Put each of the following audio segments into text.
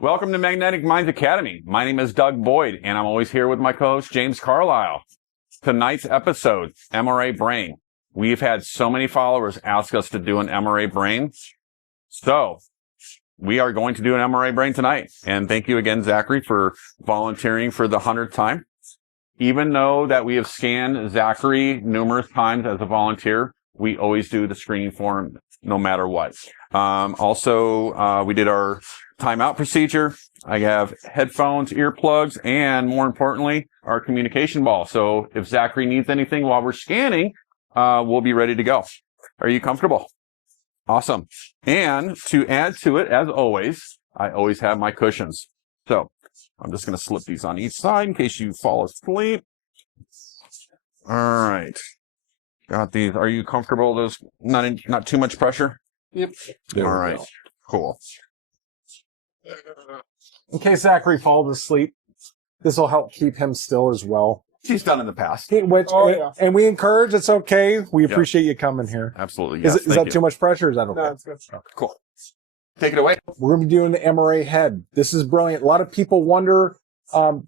Welcome to Magnetic Minds Academy. My name is Doug Boyd, and I'm always here with my co-host, James Carlisle. Tonight's episode, MRA Brain. We've had so many followers ask us to do an MRA Brain. So we are going to do an MRA Brain tonight. And thank you again, Zachary, for volunteering for the 100th time. Even though that we have scanned Zachary numerous times as a volunteer, we always do the screening for him no matter what. We did our timeout procedure. I have headphones, earplugs, and more importantly, our communication ball. So if Zachary needs anything while we're scanning, we'll be ready to go. Are you comfortable? Awesome. And to add to it, as always, I always have my cushions. So I'm just going to slip these on each side in case you fall asleep. All right. Got these. Are you comfortable? There's not too much pressure? Yep. All right. Cool. In case Zachary falls asleep, this will help keep him still as well. He's done in the past. And we encourage, it's okay. We appreciate you coming here. Absolutely. Yes. Yes. Is that too much pressure? Or is that okay? No, it's good. Cool. Take it away. We're going to be doing the MRA head. This is brilliant. A lot of people wonder,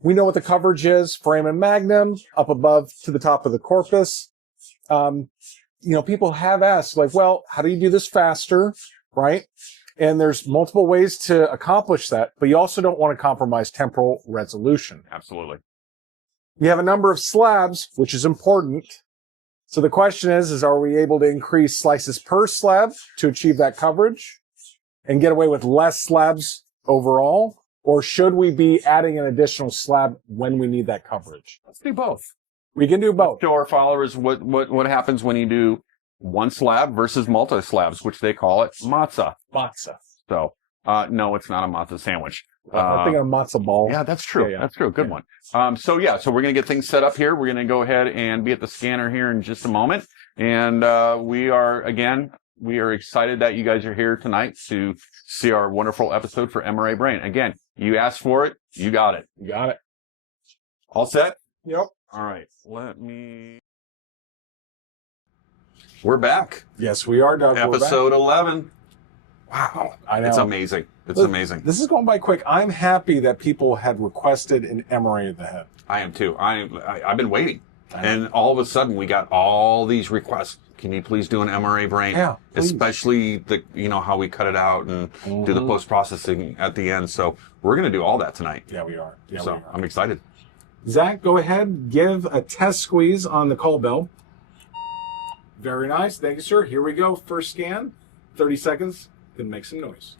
we know what the coverage is, foramen magnum, up above to the top of the corpus. People have asked, like, well, how do you do this faster, right? And there's multiple ways to accomplish that, but you also don't want to compromise temporal resolution. Absolutely. You have a number of slabs, which is important. So the question is are we able to increase slices per slab to achieve that coverage and get away with less slabs overall? Or should we be adding an additional slab when we need that coverage? Let's do both. We can do both. Show our followers what happens when you do one slab versus multi-slabs, which they call it matzah. Matzah. So, no, it's not a matzah sandwich. I'm thinking of matzo ball. Yeah, that's true. Yeah. That's true. Good one. So we're going to get things set up here. We're going to go ahead and be at the scanner here in just a moment. And we are excited that you guys are here tonight to see our wonderful episode for MRA Brain. Again, you asked for it. You got it. You got it. All set? Yep. All right. We're back. Yes, we are, Doug. Episode 11. Wow. I know. It's amazing. It's amazing. This is going by quick. I'm happy that people had requested an MRA of the head. I am too. I've been waiting. And all of a sudden we got all these requests. Can you please do an MRA brain? Yeah, please. Especially how we cut it out and do the post-processing at the end. So we're going to do all that tonight. Yeah, we are. Yeah, so we are. I'm excited. Zach, go ahead. Give a test squeeze on the call bell. Very nice. Thank you, sir. Here we go. First scan. 30 seconds. Then make some noise.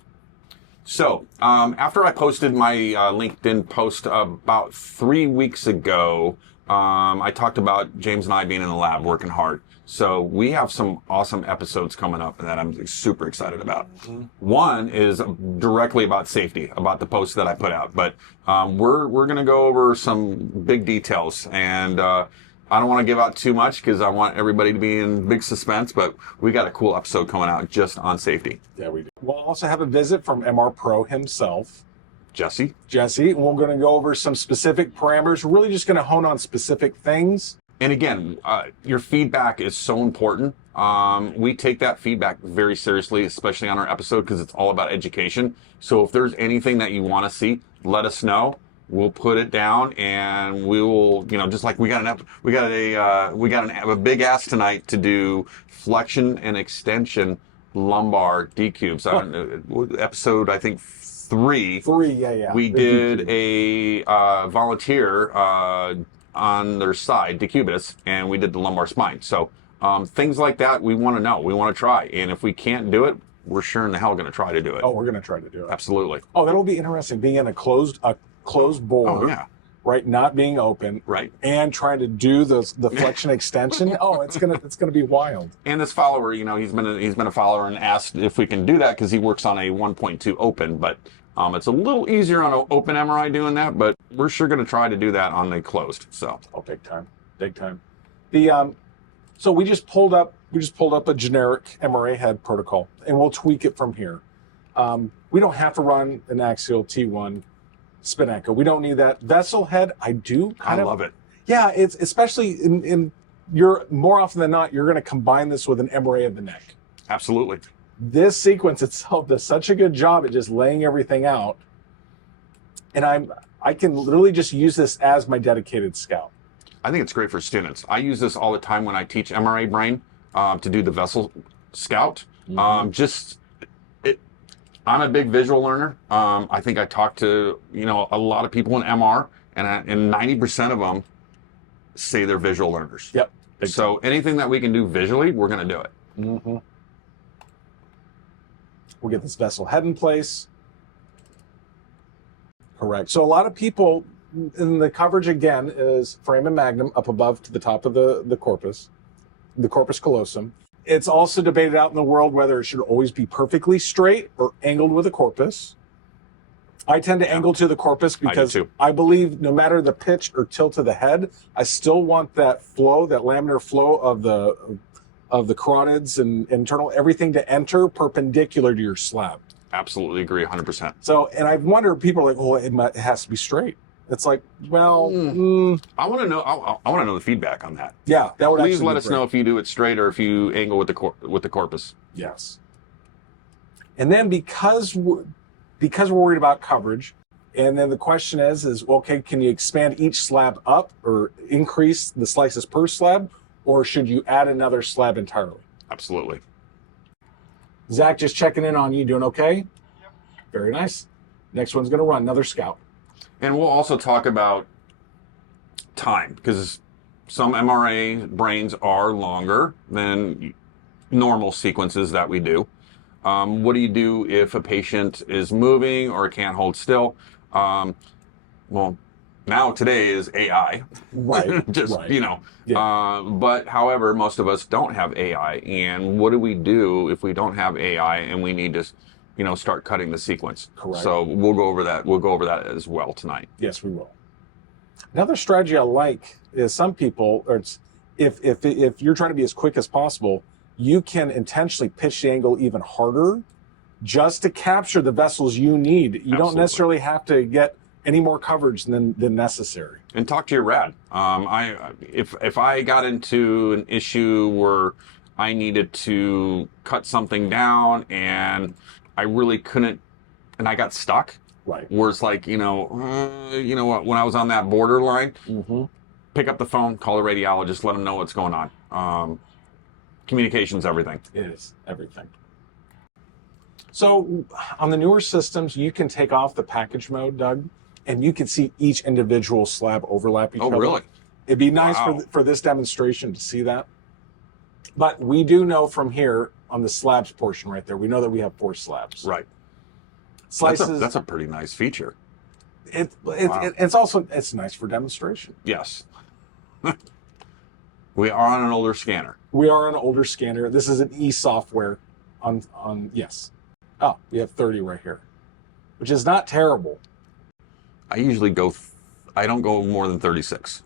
So after I posted my LinkedIn post about 3 weeks ago, I talked about James and I being in the lab working hard. So we have some awesome episodes coming up that I'm super excited about. One is directly about safety, about the post that I put out. But we're going to go over some big details. And I don't want to give out too much because I want everybody to be in big suspense. But we got a cool episode coming out just on safety. Yeah, we do. We'll also have a visit from MR Pro himself. Jesse. And we're going to go over some specific parameters. We're really just going to hone on specific things. And again, your feedback is so important. We take that feedback very seriously, especially on our episode, because it's all about education. So if there's anything that you want to see, let us know. We'll put it down, and we will, just like we got a big ass tonight to do flexion and extension lumbar decubes. Episode, I think, 3. Yeah. We did a volunteer on their side, decubitus, and we did the lumbar spine. So things like that, we want to know. We want to try. And if we can't do it, we're sure in the hell going to try to do it. Oh, we're going to try to do it. Absolutely. Oh, that'll be interesting, being in a closed board. Oh, yeah. Right, not being open. Right. And trying to do the flexion extension. Oh, it's gonna be wild. And this follower, he's been a follower and asked if we can do that because he works on a 1.2 open, but it's a little easier on an open MRI doing that, but we're sure going to try to do that on the closed. So. Oh, big time. So we just pulled up a generic MRA head protocol, and we'll tweak it from here. We don't have to run an axial T1 spin echo. We don't need that. Vessel head, I love it. Yeah, it's especially in you're more often than not, you're going to combine this with an MRA of the neck. Absolutely. This sequence itself does such a good job at just laying everything out And I can literally just use this as my dedicated scout. I think it's great for students. I use this all the time when I teach MRA brain to do the vessel scout. I'm a big visual learner. I think I talk to a lot of people in MR, and 90% of them say they're visual learners. Yep. So anything that we can do visually, we're going to do it. Mm-hmm. We'll get this vessel head in place. Correct. So a lot of people, in the coverage again is foramen magnum up above to the top of the corpus callosum. It's also debated out in the world whether it should always be perfectly straight or angled with the corpus. I tend to angle to the corpus because I believe no matter the pitch or tilt of the head, I still want that flow, that laminar flow of the carotids and internal, everything to enter perpendicular to your slab. Absolutely agree, 100%. So, and I've wondered, people are like, oh, it has to be straight. It's like, well, I want to know. I want to know the feedback on that. Yeah, that would. Please let us know if you do it straight or if you angle with the corpus. Yes. And then because we're worried about coverage, and then the question is okay, can you expand each slab up or increase the slices per slab, or should you add another slab entirely? Absolutely. Zach, just checking in on you. Doing okay? Yep. Very nice. Next one's going to run another scout. And we'll also talk about time, because some MRA brains are longer than normal sequences that we do. What do you do if a patient is moving or can't hold still? Well, now today is AI. Right. Just, right. Yeah. But however, most of us don't have AI. And what do we do if we don't have AI and we need to start cutting the sequence? Correct. So we'll go over that. We'll go over that as well tonight. Yes, we will. Another strategy I like is some people, or if you're trying to be as quick as possible, you can intentionally pitch the angle even harder just to capture the vessels you need. You don't necessarily have to get any more coverage than necessary. And talk to your rad. If I got into an issue where I needed to cut something down and I really couldn't, and I got stuck. Right. Where it's like, when I was on that borderline, pick up the phone, call the radiologist, let them know what's going on. Communication's everything. It is everything. So on the newer systems, you can take off the package mode, Doug, and you can see each individual slab overlap each other. Oh, really? It'd be nice for this demonstration to see that. But we do know from here on the slabs portion right there, we know that we have 4 slabs. Right. Slices. That's a pretty nice feature. It's nice for demonstration. Yes. We are on an older scanner. We are on an older scanner. This is an e-software yes. Oh, we have 30 right here, which is not terrible. I usually I don't go more than 36.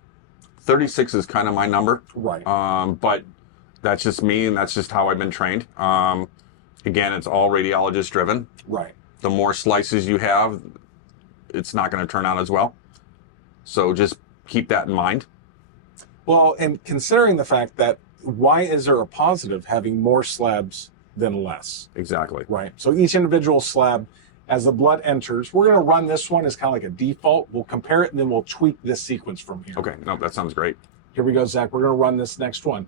36 is kind of my number. Right. But that's just me, and that's just how I've been trained. Again, it's all radiologist driven. Right. The more slices you have, it's not going to turn out as well. So just keep that in mind. Well, and considering the fact that why is there a positive having more slabs than less? Exactly. Right. So each individual slab, as the blood enters, we're going to run this one as kind of like a default. We'll compare it and then we'll tweak this sequence from here. Okay. No, that sounds great. Here we go, Zach. We're going to run this next one.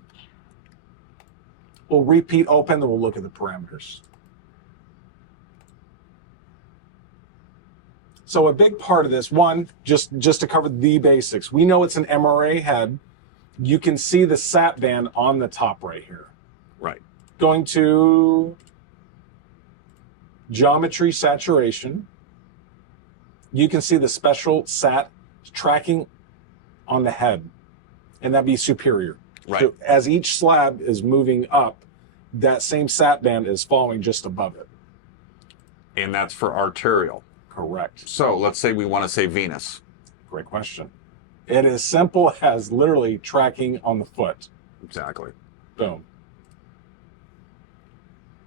We'll repeat open, then we'll look at the parameters. So a big part of this, one, just to cover the basics, we know it's an MRA head. You can see the SAT band on the top right here. Right. Going to geometry saturation. You can see the special SAT tracking on the head, and that'd be superior. Right. So as each slab is moving up, that same SAT band is following just above it. And that's for arterial. Correct. So let's say we want to say venous. Great question. It is simple as literally tracking on the foot. Exactly. Boom.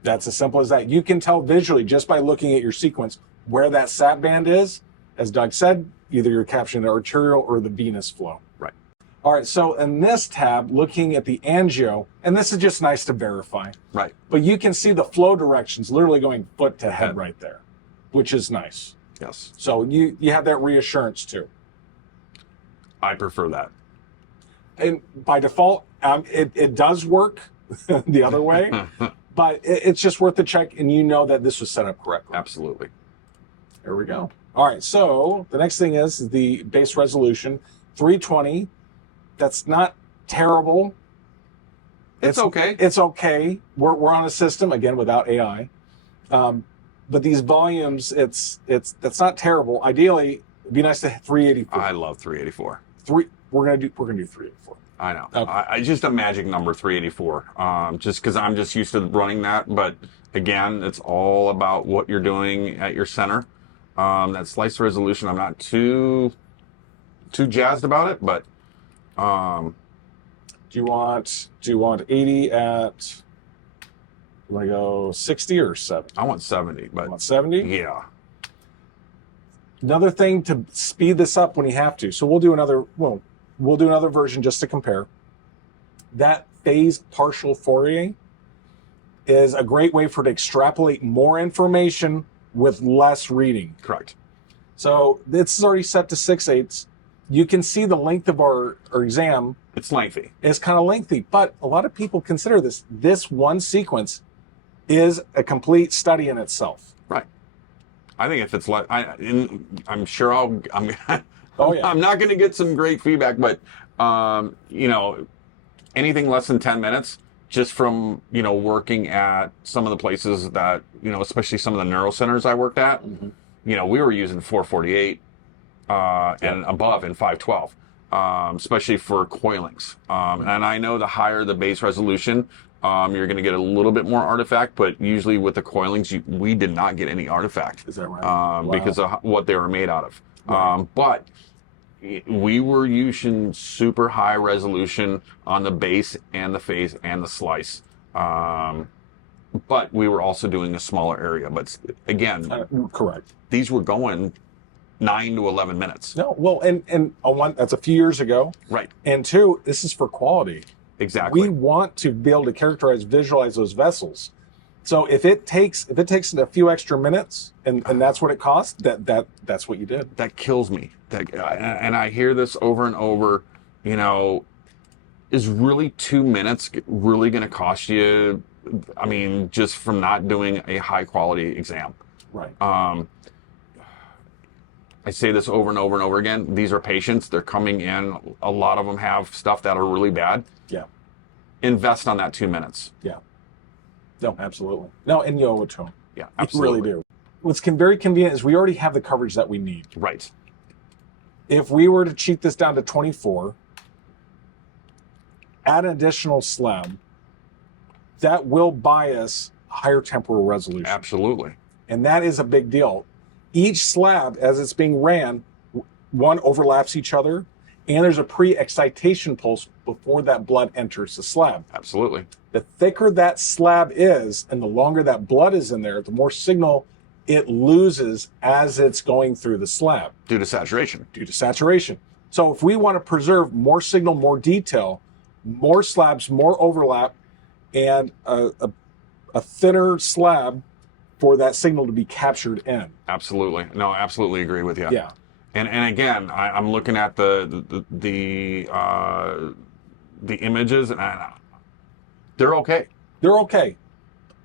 That's as simple as that. You can tell visually just by looking at your sequence where that SAT band is. As Doug said, either you're capturing the arterial or the venous flow. Right. All right, so in this tab, looking at the angio, and this is just nice to verify. Right. But you can see the flow directions literally going foot to head right there, which is nice. Yes. So you have that reassurance too. I prefer that. And by default, it does work the other way, but it's just worth the check, and you know that this was set up correctly. Absolutely. There we go. All right, so the next thing is the base resolution, 320. That's not terrible. It's okay. It's okay. We're on a system, again, without AI. But these volumes, that's not terrible. Ideally, it'd be nice to have 384. I love 384. We're gonna do 384. I know. Okay. I just a magic number 384. Just because I'm just used to running that. But again, it's all about what you're doing at your center. That slice resolution, I'm not too jazzed about it, but do you want 80 at? You want to go 60 or 70? I want 70. But You want 70? yeah, Another thing to speed this up when you have to. So we'll do another version just to compare. That phase partial Fourier is a great way for it to extrapolate more information with less reading. correct. So this is already set to 6/8. You can see the length of our exam It's lengthy. is kind of lengthy, but a lot of people consider this one sequence is a complete study in itself. Right. I think if it's like, I'm sure I'm Oh, yeah. I'm not going to get some great feedback, but anything less than 10 minutes, just from working at some of the places that especially some of the neuro centers I worked at, we were using 448 and above in 512, especially for coilings. And I know the higher the base resolution, you're going to get a little bit more artifact, but usually with the coilings, we did not get any artifact. Is that right? Wow. Because of what they were made out of. Right. But we were using super high resolution on the base and the phase and the slice. But we were also doing a smaller area. But again, Correct. these were going 9 to 11 minutes. No, well, and one, that's a few years ago. Right. And two, this is for quality. Exactly. We want to be able to characterize, visualize those vessels. So if it takes a few extra minutes, and that's what it costs, that's what you did. That kills me. And I hear this over and over. Is really 2 minutes really going to cost you? I mean, just from not doing a high quality exam. Right. I say this over and over and over again. These are patients. They're coming in. A lot of them have stuff that are really bad. Yeah. Invest on that 2 minutes. Yeah. No, absolutely. No, and you owe it to them. Yeah, You absolutely. really do. What's very convenient is we already have the coverage that we need. Right. If we were to cheat this down to 24, add an additional slab, that will buy us higher temporal resolution. Absolutely. And that is a big deal. Each slab, as it's being ran, one overlaps each other, and there's a pre-excitation pulse before that blood enters the slab. Absolutely. The thicker that slab is, and the longer that blood is in there, the more signal it loses as it's going through the slab. Due to saturation. Due to saturation. So if we want to preserve more signal, more detail, more slabs, more overlap, and a thinner slab for that signal to be captured in. Absolutely. No, absolutely agree with you. Yeah. And again, I'm looking at the images, and they're okay. They're okay,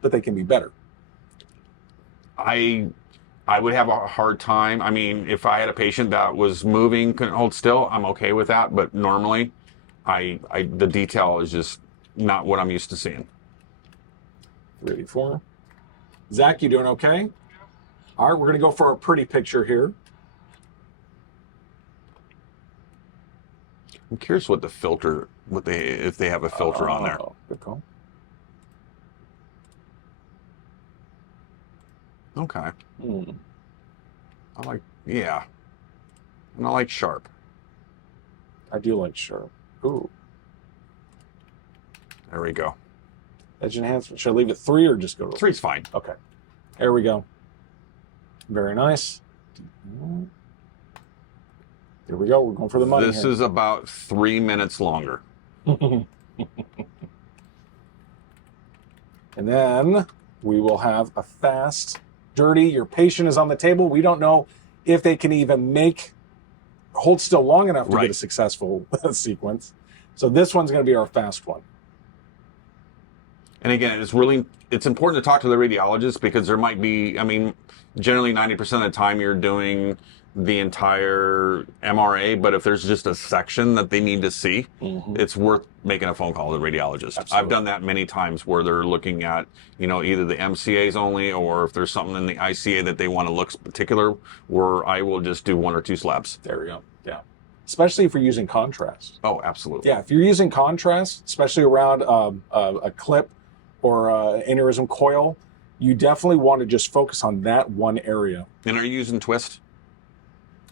but they can be better. I would have a hard time. I mean, if I had a patient that was moving, couldn't hold still, I'm okay with that. But normally, the detail is just not what I'm used to seeing. 384. Zach, you doing okay? All right, we're going to go for a pretty picture here. I'm curious what the filter, if they have a filter on there. Good call. Okay. Hmm. Yeah. And I like sharp. I do like sharp. Ooh. There we go. Edge enhancement. Should I leave it 3 or just go to 3's fine. Okay. There we go. Very nice. Here we go. We're going for the money. This is about 3 minutes longer. And then we will have a fast, dirty. Your patient is on the table. We don't know if they can even hold still long enough to Right. get a successful sequence. So this one's going to be our fast one. And again, it's important to talk to the radiologist, because there might be, I mean, generally 90% of the time you're doing the entire MRA, but if there's just a section that they need to see, it's worth making a phone call to the radiologist. Absolutely. I've done that many times where they're looking at, you know, either the MCAs only, or if there's something in the ICA that they want to look particular, where I will just do 1 or 2 slabs. There we go. Yeah. Especially if you're using contrast. Oh, absolutely. Yeah, if you're using contrast, especially around a clip or an aneurysm coil, you definitely want to just focus on that one area. And are you using twist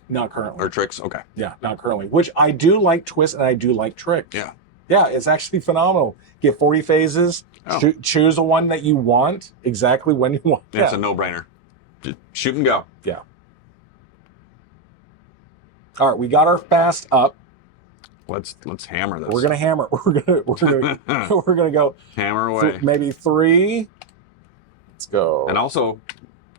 Not currently. or tricks? Okay. Yeah, not currently. Which I do like twist and I do like trick. Yeah. Yeah, it's actually phenomenal. Get 40 phases, Oh. choose the one that you want exactly when you want. It's Yeah. a no-brainer. Just shoot and go. Yeah. All right, we got our fast up. Let's hammer this. We're gonna hammer. We're gonna go hammer away. maybe 3. Let's go. And also,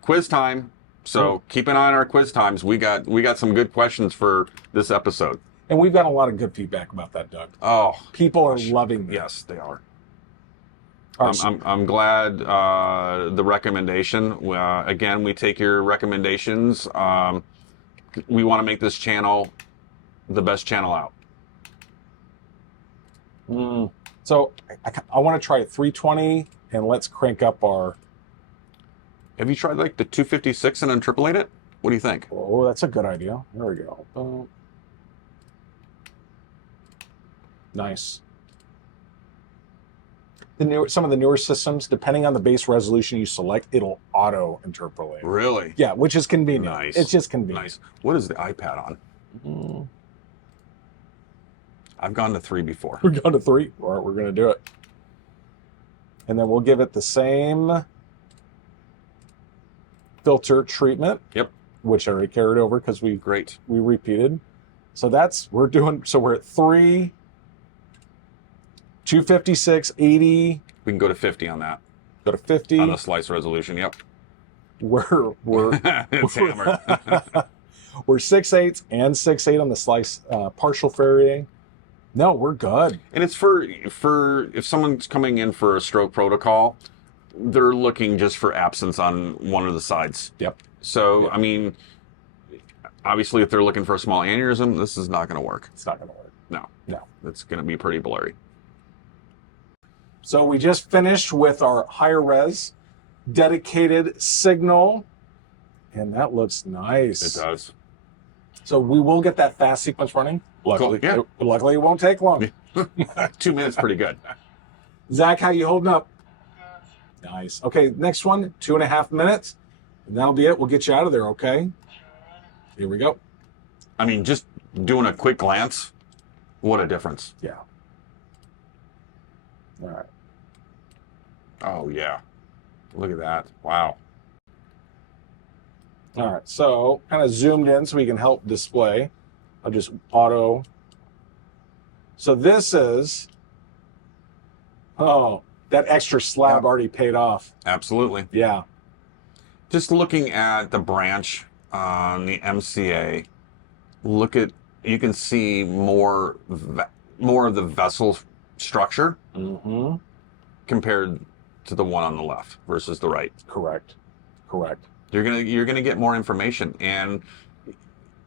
quiz time. So keep an eye on our quiz times. We got some good questions for this episode. And we've got a lot of good feedback about that, Doug. Oh, People are loving this. yes, they are. All right, I'm glad the recommendation. Again, we take your recommendations. We want to make this channel the best channel out. So I want to try 320, and let's crank up our. Have you tried like the 256 and interpolate it? What do you think? Oh, that's a good idea. There we go. Nice. Some of the newer systems, depending on the base resolution you select, it'll auto interpolate. Really? Yeah, which is convenient. Nice. It's just convenient. Nice. What is the iPad on? I've gone to 3 before. We're going to 3. All right, we're going to do it. And then we'll give it the same filter treatment. Yep. Which I already carried over because we Great. repeated. So we're at 3, 256, 80, We can go to 50 on that. go to 50. On the slice resolution. Yep. We're It's hammered. we're 6/8 and 6/8 on the slice partial Fourier. No, we're good. And it's for if someone's coming in for a stroke protocol, they're looking just for absence on one of the sides. Yep. So, Yep. I mean, obviously, if they're looking for a small aneurysm, this is not going to work. It's not going to work. No. It's going to be pretty blurry. So we just finished with our higher res dedicated signal, and that looks nice. It does. So we will get that fast sequence running. Luckily, Cool. Yeah. luckily it won't take long. 2 minutes, pretty good. Zach, how you holding up? Nice. Okay, next one, 2.5 minutes. And that'll be it. We'll get you out of there, okay? Here we go. I mean, just doing a quick glance, what a difference. Yeah. All right. Oh, yeah. Look at that. Wow. All right. So kind of zoomed in so we can help display. I'll just auto. So this is, that extra slab already paid off. Absolutely. Yeah. Just looking at the branch on the MCA, you can see more of the vessel structure compared to the one on the left versus the right. Correct. You're gonna get more information, and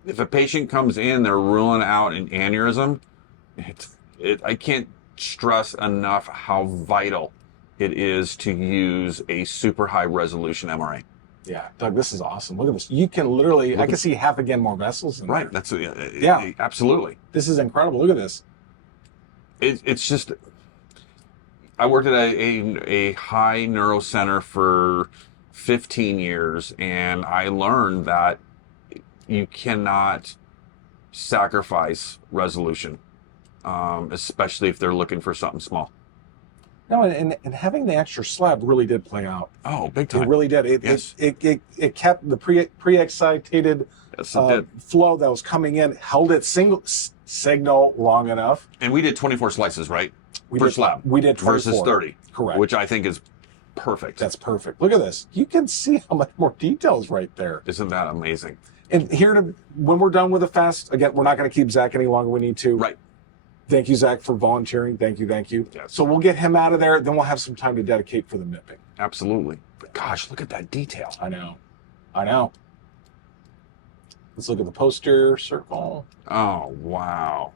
if a patient comes in, they're ruling out an aneurysm. I can't stress enough how vital it is to use a super high resolution MRA. Yeah, Doug, this is awesome. Look at this. You can literally, I can see half again more vessels in Right. there. That's Yeah. Absolutely. This is incredible. Look at this. It's just. I worked at a high neuro center for 15 years, and I learned that you cannot sacrifice resolution, especially if they're looking for something small. No, and having the extra slab really did play out. Oh, big time. It really did. Yes. It kept the pre-excitated Yes, it did. flow that was coming in, held its signal long enough. And we did 24 slices, right? Per slab. We did 24. Versus 30. Correct. Which I think is perfect. That's perfect. Look at this. You can see how much more details right there. Isn't that amazing? And when we're done with the fast, again, we're not going to keep Zach any longer. We need to. Right. Thank you, Zach, for volunteering. Thank you. Yes. So we'll get him out of there. Then we'll have some time to dedicate for the MIPPING. Absolutely. But gosh, look at that detail. I know. Let's look at the posterior circle. Oh, wow.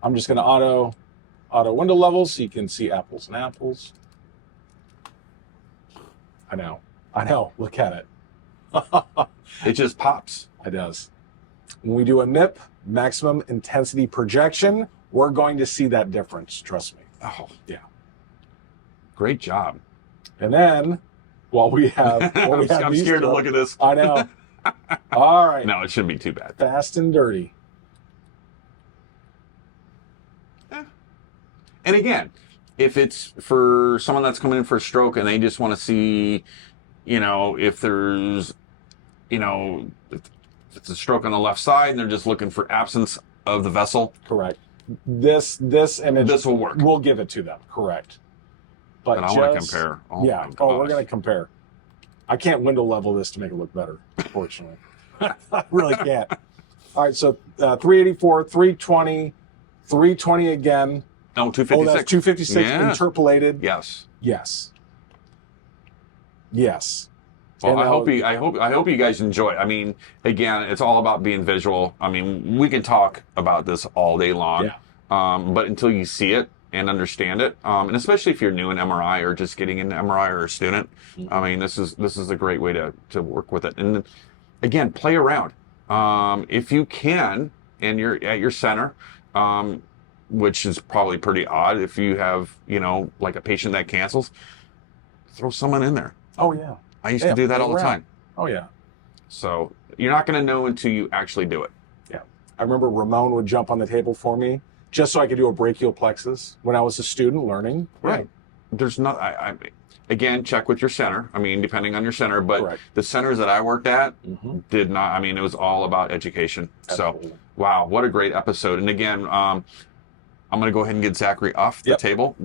I'm just going to auto window levels so you can see apples and apples. I know. Look at it. It just pops. It does. When we do a MIP, maximum intensity projection, we're going to see that difference. Trust me. Oh, Yeah. Great job. And then, while we have, I'm scared to look at this. I know. All right. No, it shouldn't be too bad. Fast and dirty. And again, if it's for someone that's coming in for a stroke and they just want to see, if there's, if it's a stroke on the left side and they're just looking for absence of the vessel. Correct. This image. This will work. We'll give it to them. Correct. But I want to compare. Oh, yeah. Oh, we're going to compare. I can't window level this to make it look better, unfortunately. I really can't. All right. So 384, 320, 320 again. No, 256. Oh, that's 256 interpolated. Yes. Well, And I hope you guys enjoy it. I mean, again, it's all about being visual. I mean, we can talk about this all day long, but until you see it and understand it, and especially if you're new in MRI or just getting into MRI or a student, I mean, this is a great way to work with it. And again, play around. If you can, and you're at your center, which is probably pretty odd if you have, like a patient that cancels, throw someone in there. Oh, yeah. I used to do that all the time. Oh, yeah. So you're not going to know until you actually do it. Yeah. I remember Ramon would jump on the table for me just so I could do a brachial plexus when I was a student learning. Right. There's not, again, check with your center. I mean, depending on your center, but the centers that I worked at did not, I mean, it was all about education. Absolutely. So, wow, what a great episode. And again, I'm going to go ahead and get Zachary off the table.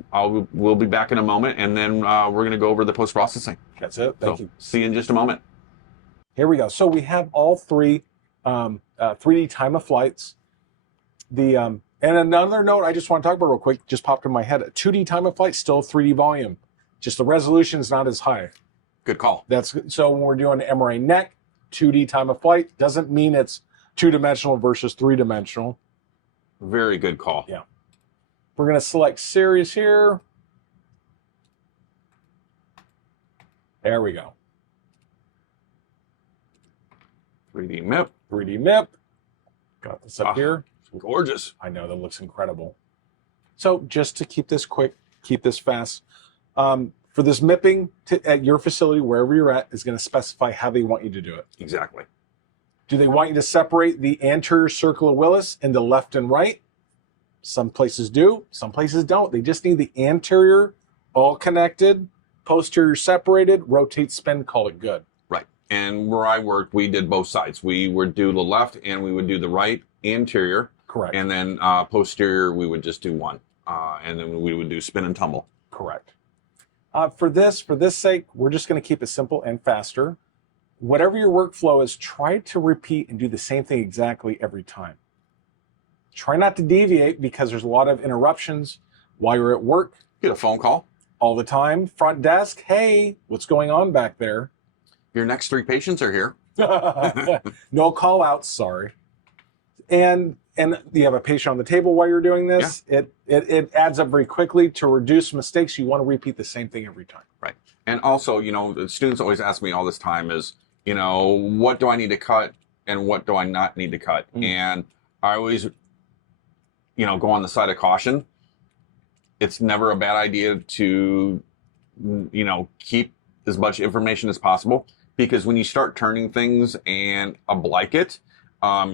We'll be back in a moment, and then we're going to go over the post-processing. That's it. Thank you. See you in just a moment. Here we go. So we have all three 3D time of flights. And another note I just want to talk about real quick, just popped in my head. 2D time of flight, still 3D volume. Just the resolution is not as high. Good call. So when we're doing MRA neck, 2D time of flight doesn't mean it's two-dimensional versus three-dimensional. Very good call. Yeah. We're going to select series here. There we go. 3D MIP. 3D MIP. Got this up here. Gorgeous. I know, that looks incredible. So just to keep this quick, keep this fast, for this MIPPing at your facility, wherever you're at, is going to specify how they want you to do it. Exactly. Do they want you to separate the anterior circle of Willis into left and right? Some places do, some places don't. They just need the anterior all connected, posterior separated, rotate, spin, call it good. Right. And where I worked, we did both sides. We would do the left and we would do the right anterior. Correct. And then posterior, we would just do one. And then we would do spin and tumble. Correct. For this sake, we're just going to keep it simple and faster. Whatever your workflow is, try to repeat and do the same thing exactly every time. Try not to deviate because there's a lot of interruptions while you're at work. Get a phone call. All the time. Front desk, hey, what's going on back there? Your next 3 patients are here. No call outs, sorry. And you have a patient on the table while you're doing this. Yeah. It adds up very quickly. To reduce mistakes, you want to repeat the same thing every time. Right. And also, the students always ask me all this time is, what do I need to cut and what do I not need to cut? And I always, go on the side of caution. It's never a bad idea to, keep as much information as possible, because when you start turning things and like it,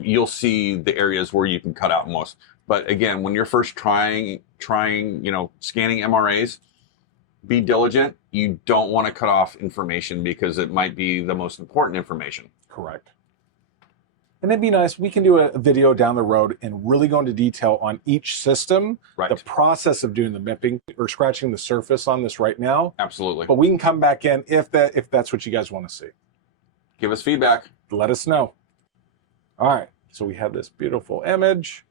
you'll see the areas where you can cut out most. But again, when you're first trying, scanning MRAs, be diligent. You don't want to cut off information because it might be the most important information. Correct. And it'd be nice, we can do a video down the road and really go into detail on each system, the process of doing the MIPPing or scratching the surface on this right now. Absolutely. But we can come back in if that's what you guys want to see. Give us feedback. Let us know. All right, so we have this beautiful image.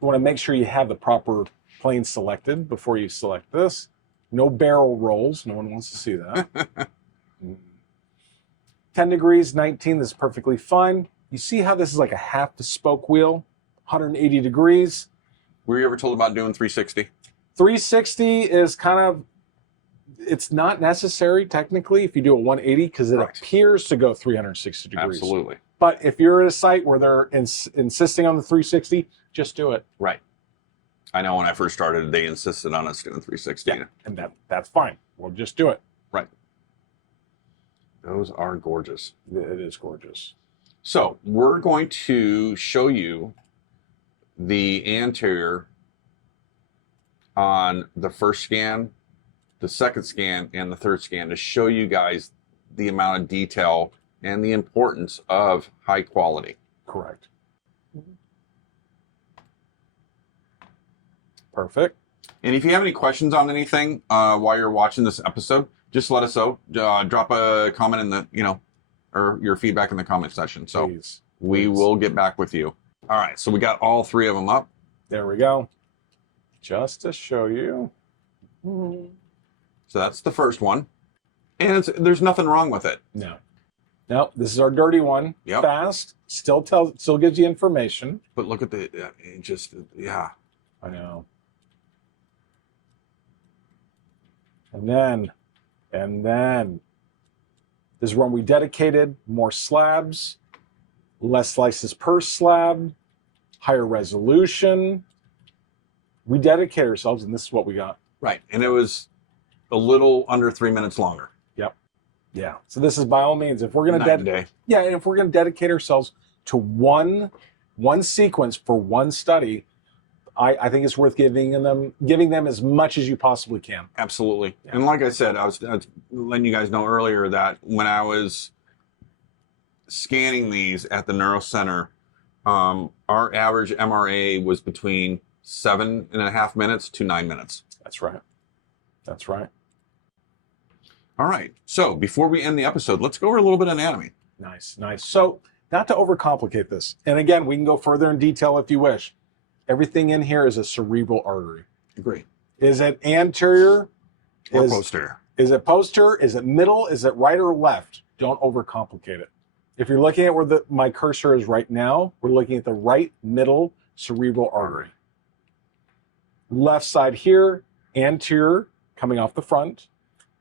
You want to make sure you have the proper plane selected before you select this. No barrel rolls. No one wants to see that. 10 degrees, 19, this is perfectly fine. You see how this is like a half the spoke wheel, 180 degrees. Were you ever told about doing 360? 360 is kind of, it's not necessary technically if you do a 180 because it appears to go 360 degrees. Absolutely. But if you're at a site where they're insisting on the 360, just do it. Right. I know when I first started, they insisted on us doing 360. Yeah, and that's fine. We'll just do it. Right. Those are gorgeous. It is gorgeous. So we're going to show you the anterior on the first scan, the second scan, and the third scan to show you guys the amount of detail and the importance of high quality. Correct. Perfect. And if you have any questions on anything while you're watching this episode, just let us know. Drop a comment in the, or your feedback in the comment section. So we will get back with you. All right. So we got all three of them up. There we go. Just to show you. So that's the first one. And there's nothing wrong with it. No. No, this is our dirty one. Yep. Fast. Still gives you information. But look at the, yeah. I know. And then this is when we dedicated more slabs, less slices per slab, higher resolution. We dedicate ourselves, and this is what we got. Right. And it was a little under 3 minutes longer. Yep. Yeah. So this is by all means, if we're going to if we're going to dedicate ourselves to one sequence for one study, I think it's worth giving them as much as you possibly can. Absolutely. Yeah. And like I said, I was letting you guys know earlier that when I was scanning these at the Neuro Center, our average MRA was between 7.5 minutes to 9 minutes. That's right. That's right. All right. So before we end the episode, let's go over a little bit of anatomy. Nice, nice. So not to overcomplicate this, and again, we can go further in detail if you wish. Everything in here is a cerebral artery. Agree. Is it anterior? Or posterior? Is it posterior? Is it middle? Is it right or left? Don't overcomplicate it. If you're looking at where my cursor is right now, we're looking at the right middle cerebral artery. Left side here, anterior, coming off the front.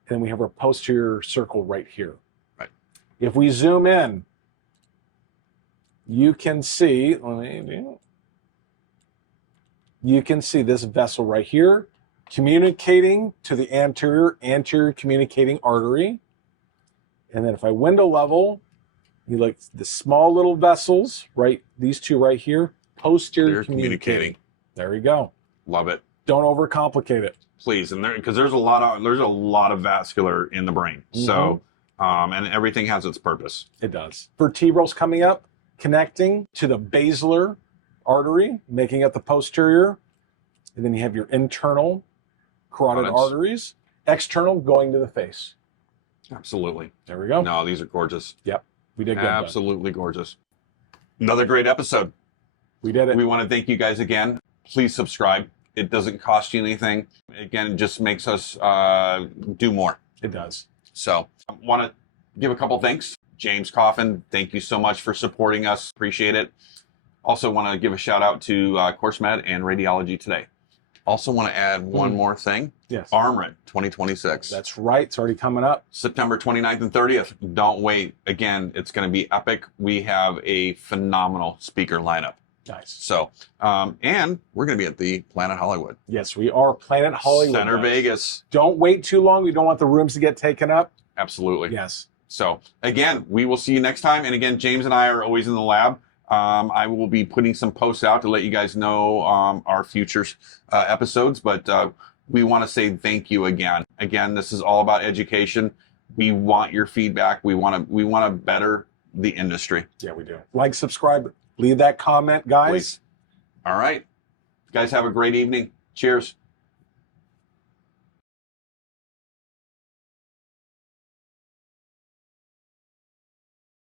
And then we have our posterior circle right here. Right. If we zoom in, you can see, this vessel right here communicating to the anterior communicating artery. And then if I window level, you look the small little vessels, right? These two right here, posterior communicating. There we go. Love it. Don't overcomplicate it. Please, and because there's a lot of vascular in the brain. Mm-hmm. So, and everything has its purpose. It does. Vertebrals coming up, connecting to the basilar artery, making up the posterior. And then you have your internal carotid arteries, external going to the face. Absolutely. There we go. No, these are gorgeous. Yep. We did good. Absolutely gorgeous. Another great episode. We did it. We want to thank you guys again. Please subscribe. It doesn't cost you anything. Again, it just makes us do more. It does. So I want to give a couple thanks. James Coffin, thank you so much for supporting us. Appreciate it. Also want to give a shout out to CourseMed and Radiology Today. Also want to add one more thing. Yes. ARMRIT 2026. That's right. It's already coming up. September 29th and 30th. Don't wait. Again, it's going to be epic. We have a phenomenal speaker lineup. Nice. So, and we're going to be at the Planet Hollywood. Yes, we are. Planet Hollywood. Center Vegas. Don't wait too long. We don't want the rooms to get taken up. Absolutely. Yes. So, again, we will see you next time. And again, James and I are always in the lab. I will be putting some posts out to let you guys know our future episodes. But we want to say thank you again. Again, this is all about education. We want your feedback. We want to better the industry. Yeah, we do. Like, subscribe. Leave that comment, guys. Please. All right. You guys have a great evening. Cheers.